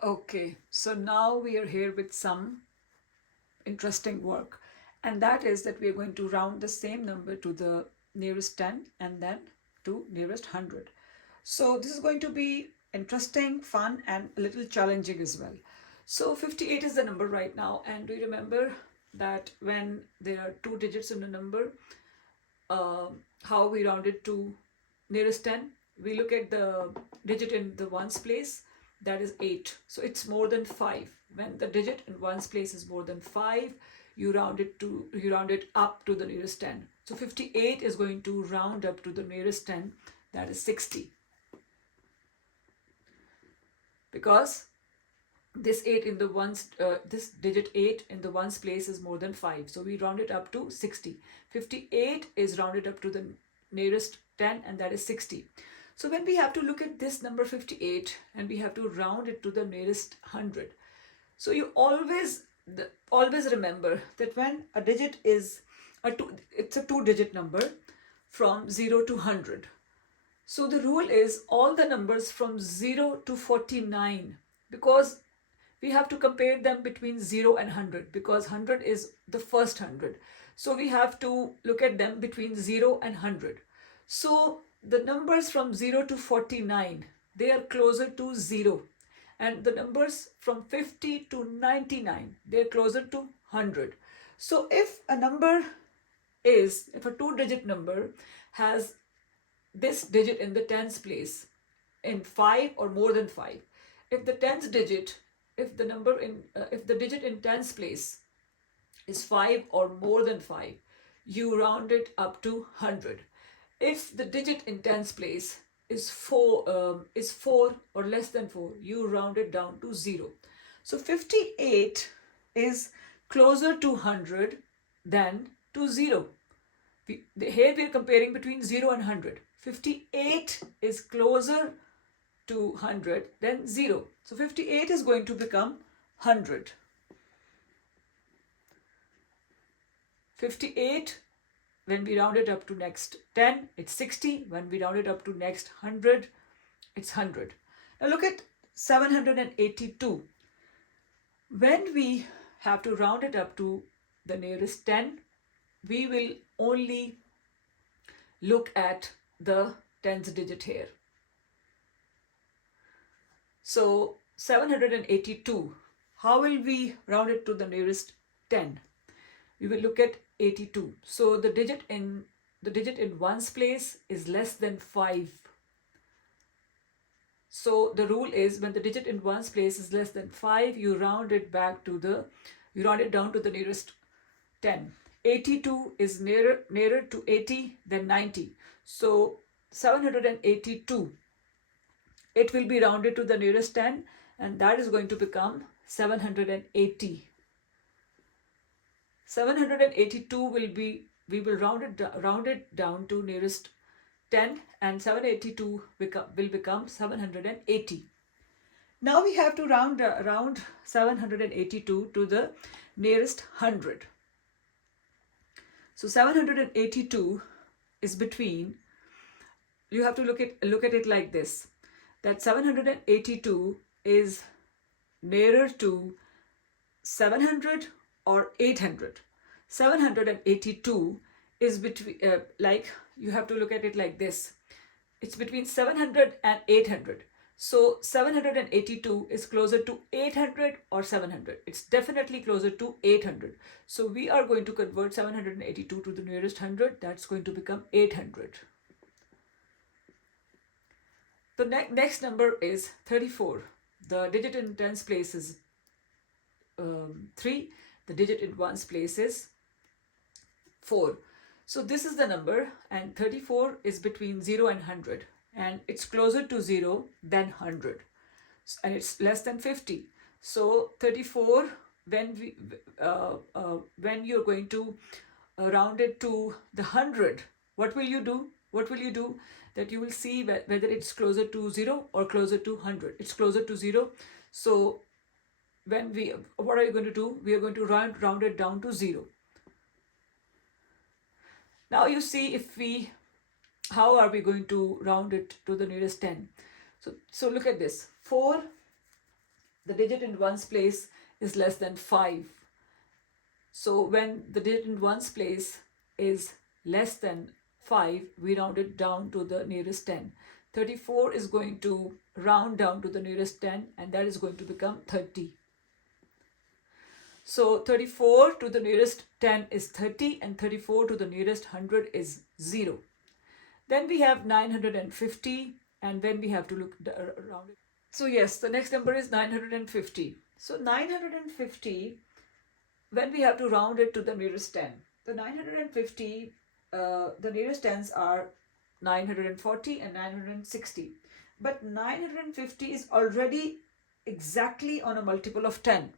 Okay, so now we are here with some interesting work, and that is that we are going to round the same number to the nearest 10 and then to nearest 100. So this is going to be interesting, fun, and a little challenging as well. So 58 is the number right now, and do you remember that when there are two digits in a number, how we round it to nearest 10? We look at the digit in the ones place, that is 8. So it's more than 5. When the digit in ones place is more than 5, you round it up to the nearest 10. So 58 is going to round up to the nearest 10, that is 60. Because this digit 8 in the ones place is more than 5, so we round it up to 60. 58 is rounded up to the nearest 10, and that is 60. So when we have to look at this number 58 and we have to round it to the nearest 100, so you always remember that when a digit is it's a two digit number from 0 to 100. So the rule is all the numbers from 0 to 49, because we have to compare them between 0 and 100, because 100 is the first 100. So we have to look at them between 0 and 100. So the numbers from 0 to 49, they are closer to 0. And the numbers from 50 to 99, they are closer to 100. So if a two digit number has this digit in the tens place in 5 or more than 5, if the tens digit if the digit in tens place is 5 or more than 5, you round it up to 100. If the digit in tens place is 4 or less than 4, you round it down to 0. So 58 is closer to 100 than to 0. Here we are comparing between 0 and 100. 58 is closer to 100 than 0. So 58 is going to become 100. 58, when we round it up to next 10, it's 60. When we round it up to next 100, it's 100. Now look at 782. When we have to round it up to the nearest 10, we will only look at the tens digit here. So 782, how will we round it to the nearest 10? We will look at 82. So the digit in ones place is less than 5. So the rule is when the digit in ones place is less than 5, you round it down to the nearest 10. 82 is nearer to 80 than 90. So 782, it will be rounded to the nearest 10, and that is going to become 780. 782 we will round it down to nearest 10, and 782 will become 780. Now we have to round 782 to the nearest 100. So 782 is between, you have to look at it like this, that 782 is nearer to 700 or 800. 782 is between, you have to look at it like this. It's between 700 and 800. So 782 is closer to 800 or 700. It's definitely closer to 800. So we are going to convert 782 to the nearest 100. That's going to become 800. The next number is 34. The digit in tens place is 3. The digit in ones place is 4. So this is the number, and 34 is between 0 and 100, and it's closer to 0 than 100, and it's less than 50. So 34, when you're going to round it to the 100, what will you do? That you will see whether it's closer to 0 or closer to 100. It's closer to 0. So what are you going to do? We are going to round it down to 0. Now you see how are we going to round it to the nearest 10? So look at this. 4, the digit in ones place is less than 5. So when the digit in ones place is less than 5, we round it down to the nearest 10. 34 is going to round down to the nearest 10, and that is going to become 30. So 34 to the nearest 10 is 30, and 34 to the nearest 100 is 0. Then we have 950, and then we have to look around it. So yes, the next number is 950. So 950, when we have to round it to the nearest 10, the 950, the nearest 10s are 940 and 960. But 950 is already exactly on a multiple of 10.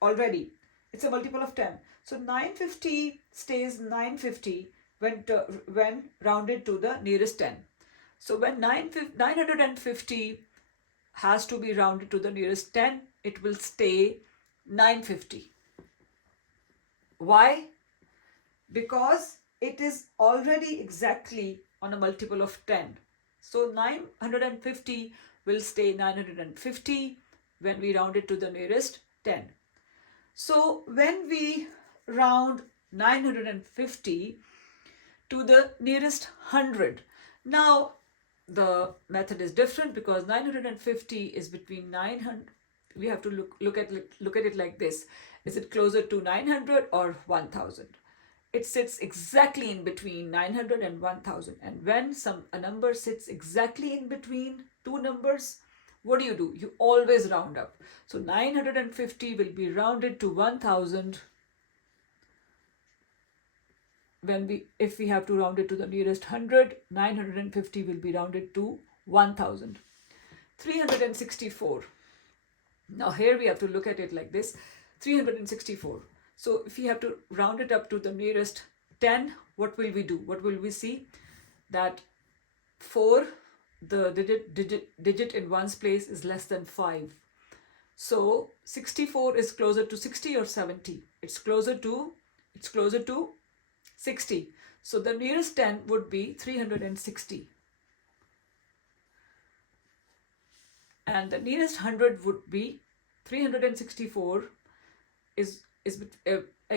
Already. It's a multiple of 10. So 950 stays 950 when rounded to the nearest 10. So when 950 has to be rounded to the nearest 10, it will stay 950. Why? Because it is already exactly on a multiple of 10. So 950 will stay 950 when we round it to the nearest 10. So when we round 950 to the nearest 100, now the method is different because 950 is between 900. We have to look at it like this. Is it closer to 900 or 1000? It sits exactly in between 900 and 1000. And when a number sits exactly in between two numbers, what do? You always round up. So 950 will be rounded to 1000 if we have to round it to the nearest 100. 950 will be rounded to 1000. 364. Now here we have to look at it like this. 364. So if we have to round it up to the nearest 10, what will we do? What will we see? That 4, the digit in ones place is less than 5. So 64 is closer to 60 or 70. It's closer to 60. So the nearest 10 would be 360. And the nearest 100 would be 364 is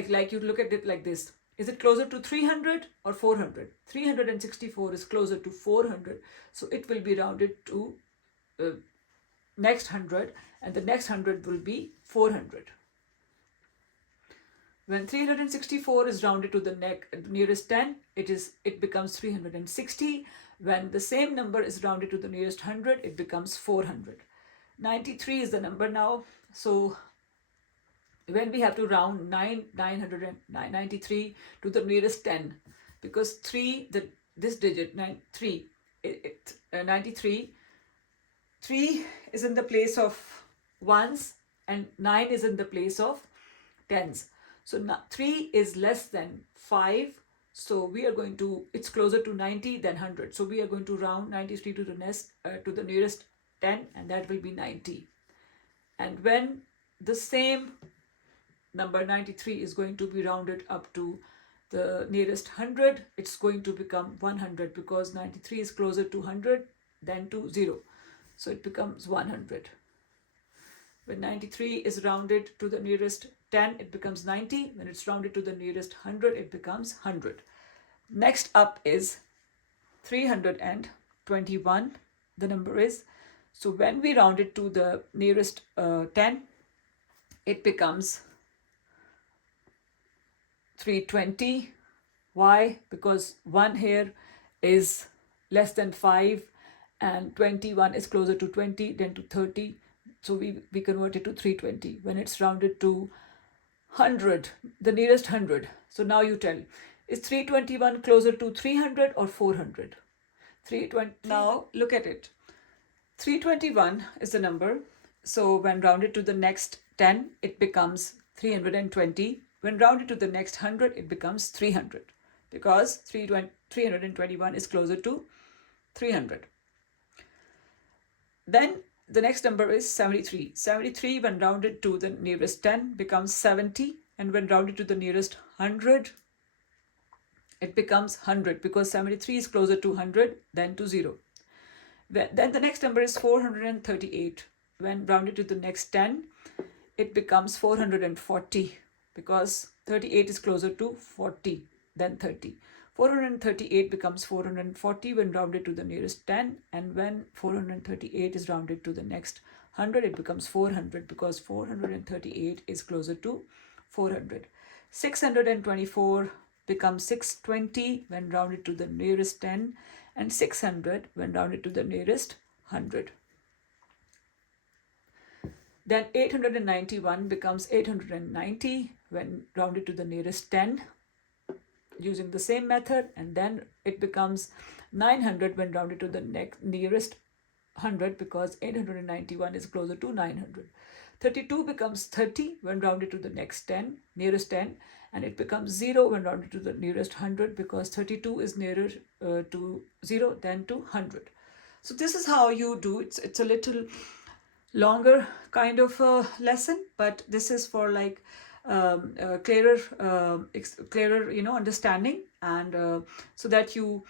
like you look at it like this. Is it closer to 300 or 400? 364 is closer to 400. So it will be rounded to next 100, and the next 100 will be 400. When 364 is rounded to the nearest 10, it becomes 360. When the same number is rounded to the nearest 100, it becomes 400. 93 is the number now. So when we have to round 993 to the nearest 10, because 3, this digit 93, 3 is in the place of ones and 9 is in the place of tens. So 3 is less than 5. So we are going to, it's closer to 90 than 100. So we are going to round 93 to the nearest 10, and that will be 90. And when the same number 93 is going to be rounded up to the nearest 100, it's going to become 100, because 93 is closer to 100 than to 0. So it becomes 100. When 93 is rounded to the nearest 10, it becomes 90. When it's rounded to the nearest 100, it becomes 100. Next up is 321. The number is, so when we round it to the nearest 10, it becomes 320. Why? Because 1 here is less than 5 and 21 is closer to 20 than to 30. So we convert it to 320. When it's rounded to 100, the nearest 100. So now you tell, is 321 closer to 300 or 400? 320. Now look at it. 321 is the number. So when rounded to the next 10, it becomes 320. When rounded to the next 100, it becomes 300, because 321 is closer to 300. Then the next number is 73. 73 when rounded to the nearest 10 becomes 70, and when rounded to the nearest 100, it becomes 100, because 73 is closer to 100 than to 0. Then the next number is 438. When rounded to the next 10, it becomes 440 because 38 is closer to 40 than 30. 438 becomes 440 when rounded to the nearest 10, and when 438 is rounded to the next 100, it becomes 400 because 438 is closer to 400. 624 becomes 620 when rounded to the nearest 10, and 600 when rounded to the nearest 100. Then 891 becomes 890 when rounded to the nearest 10 using the same method, and then it becomes 900 when rounded to the nearest 100 because 891 is closer to 900. 32 becomes 30 when rounded to the nearest 10, and it becomes 0 when rounded to the nearest 100 because 32 is nearer to 0 than to 100. So this is how you do it. It's a little longer kind of a lesson, but this is for like clearer understanding, and so that you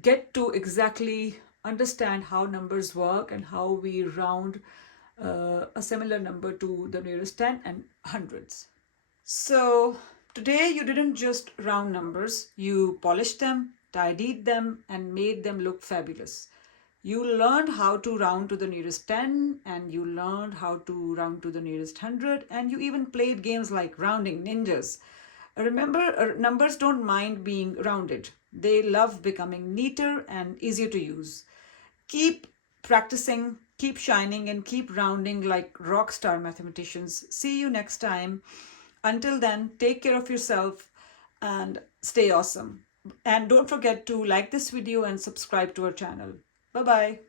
get to exactly understand how numbers work and how we round a similar number to the nearest 10 and hundreds. So today you didn't just round numbers, you polished them, tidied them, and made them look fabulous. You learned how to round to the nearest 10, and you learned how to round to the nearest 100, and you even played games like Rounding Ninjas. Remember, numbers don't mind being rounded. They love becoming neater and easier to use. Keep practicing, keep shining, and keep rounding like rock star mathematicians. See you next time. Until then, take care of yourself and stay awesome. And don't forget to like this video and subscribe to our channel. Bye-bye.